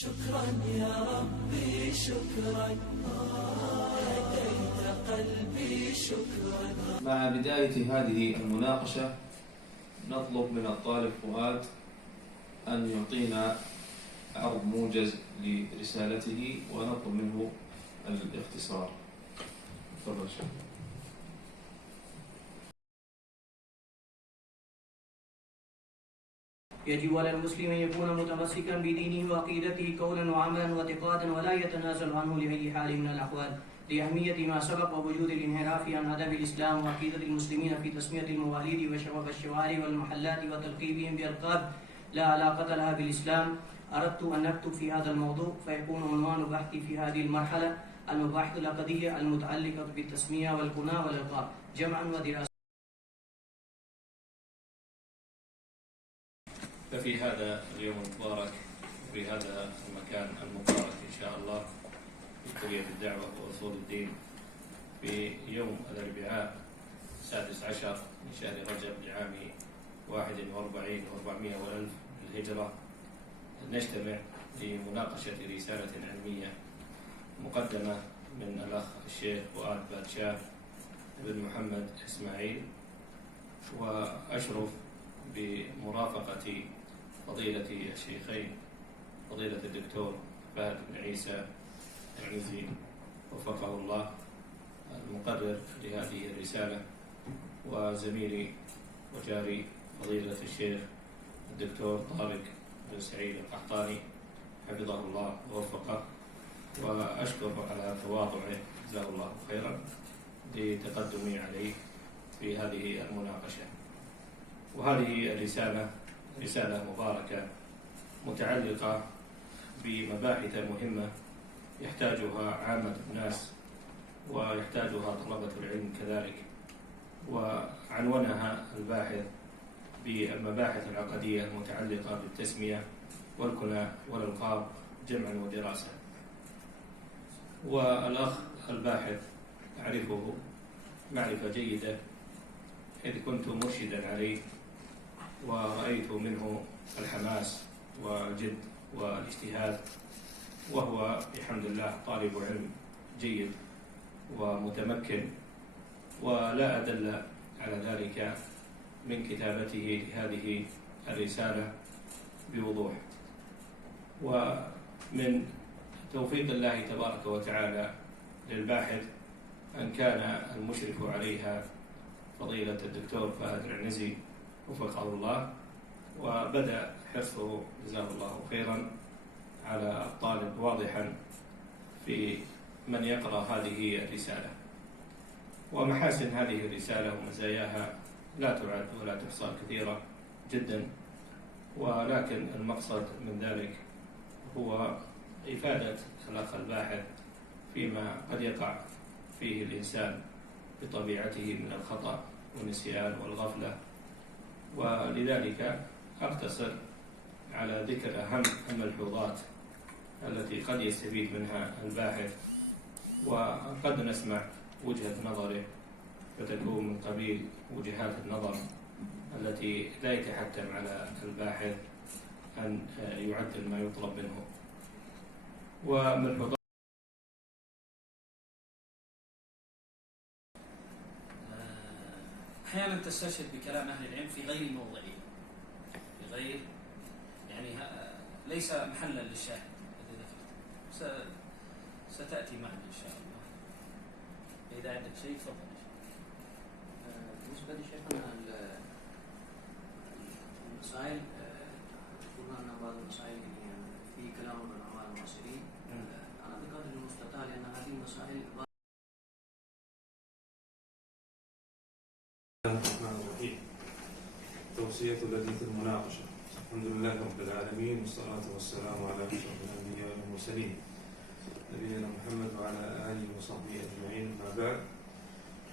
شكرا يا ربي شكرا، هديت قلبي شكرا. مع بداية هذه المناقشة نطلب من الطالب فؤاد أن يعطينا عرض موجز لرسالته ونطلب منه الاختصار. تفضل شيخ. يجب على المسلم أن يكون متمسكا بدينه وعقيدته قولا وعملا واعتقادا ولا يتنازل عنه لأي حال من الأحوال، لأهمية ما سبق ووجود الانحراف عن أدب الإسلام وعقيدة المسلمين في تسمية المواليد وشباب الشوارع والمحلات وتلقيبهم بألقاب لا علاقة لها بالإسلام. أردت أن أكتب في هذا الموضوع فيكون عنوان بحثي في هذه المرحلة المباحث العقدية المتعلقة بالتسمية والكنى والألقاب جمعا ودراسة. ففي هذا اليوم المبارك وفي هذا المكان المبارك إن شاء الله في كلية الدعوة وأصول الدين في يوم الأربعاء 16 من شهر رجب لعام 41 و400 والألف الهجرة نجتمع لمناقشة رسالة علمية مقدمة من الأخ الشيخ فؤاد بادشاه بن محمد إسماعيل، وأشرف بمرافقة فضيلة الشيخين فضيلة الدكتور فهد بن عيسى العنزي وفقه الله المقرر لهذه الرسالة، وزميلي وجاري فضيلة الشيخ الدكتور طارق بن سعيد القحطاني حفظه الله ووفقه، وأشكر على تواضعه جزاه الله خيرا لتقدمي عليه في هذه المناقشة. وهذه الرسالة رسالة مباركة متعلقة بمباحث مهمة يحتاجها عامة الناس ويحتاجها طلبة العلم كذلك، وعنونها الباحث بالمباحث العقدية المتعلقة بالتسمية والكنى والألقاب جمعا ودراسة. والأخ الباحث أعرفه معرفة جيدة إذ كنت مرشدا عليه ورأيت منه الحماس والجد والاجتهاد، وهو بحمد الله طالب علم جيد ومتمكن، ولا أدل على ذلك من كتابته لهذه الرسالة بوضوح. ومن توفيق الله تبارك وتعالى للباحث أن كان المشرف عليها فضيلة الدكتور فهد العنزي وفقه الله، وبدأ حرصه جزاه الله خيرا على الطالب واضحا في من يقرأ هذه الرسالة. ومحاسن هذه الرسالة ومزاياها لا تعد ولا تحصى كثيرة جدا، ولكن المقصد من ذلك هو إفادة الأخ الباحث فيما قد يقع فيه الإنسان بطبيعته من الخطأ والنسيان والغفلة، ولذلك أقتصر على ذكر أهم الملحوظات التي قد يستفيد منها الباحث، وقد نسمع وجهة نظره فتكون من قبيل وجهات النظر التي لا يتحتم على الباحث أن يعدل ما يطلب منه. وملحوظات أحيانا تستشهد بكلام أهل العلم في غير موضعه، في غير ليس محلا للشاهد الذي ذكرته. ستأتي معنا إن شاء الله. إذا عندك شيء تفضل. بالنسبة لشيخنا المسائل قلنا أن بعض المسائل في كلام العلماء المعاصرين، أنا بقدر المستطاع لأن هذه المسائل توصية التي في المناقشة. الحمد لله رب العالمين والصلاة والسلام على أشرف الأنبياء والمرسلين نبينا محمد وعلى آله وصحبه أجمعين. ما بعد،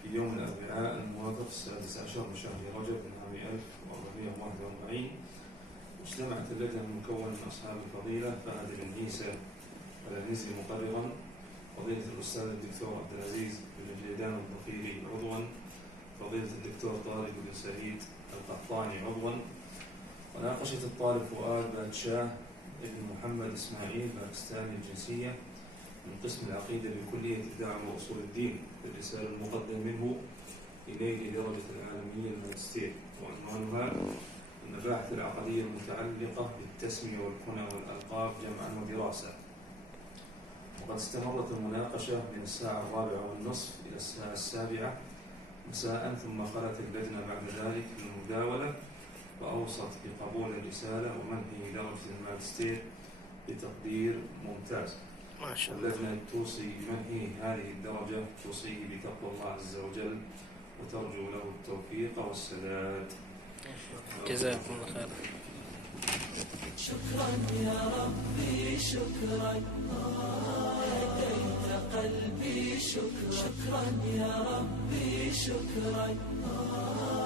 في يوم الأربعاء الموافق 16 من شهر رجب من عام 1441 اجتمعت اللجنة المكونة من أصحاب الفضيلة فهد بن عيسى العنزي مقررا، فضيلة الأستاذ الدكتور عبد العزيز بن جيدان الضفيري عضوا، فضيلة الدكتور طارق بن سعيد القحطاني عضوا، وناقشت الطالب فؤاد بادشاه ابن محمد إسماعيل باكستاني الجنسية من قسم العقيدة بكلية الدعوة وأصول الدين، بالرسالة المقدمة منه إليه لدرجة العالمية الماجستير، وعنوانها المباحث العقدية المتعلقة بالتسمية والكنى والألقاب جمعا ودراسة. وقد استمرت المناقشة من الساعة 4:30 إلى الساعة 7 مساء، ثم خلت اللجنة بعد ذلك للمداولة، وأوصت بقبول الرسالة ومنحه درجة الماجستير بتقدير ممتاز. ما شاء الله. واللجنة توصي بمنحه هذه الدرجة، توصيه بتقوى الله عز وجل وترجو له التوفيق والسداد. جزاكم الله خير. شكرا يا ربي شكرا، هديت قلبي شكرا. شكرا يا ربي شكرا،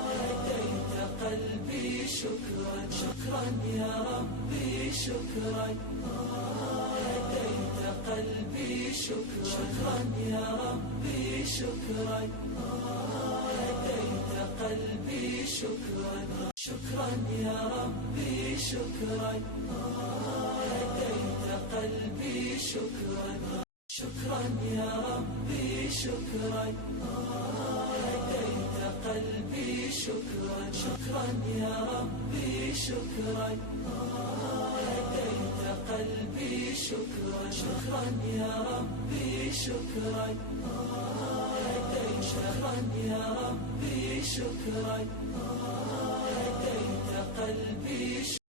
هديت قلبي شكرا. شكرا يا ربي شكرا، هديت قلبي شكرا. شكرا يا ربي شكرا، هديت قلبي شكرا. شكرا يا ربي شكرا، هديت قلبي شكرا. شكرا يا ربي شكرا، هديت قلبي شكرا. شكرا يا ربي شكرا، هديت قلبي شكرا. شكرا يا ربي شكرا، هديت. شكرا يا ربي شكرا، هديت قلبي شكرا.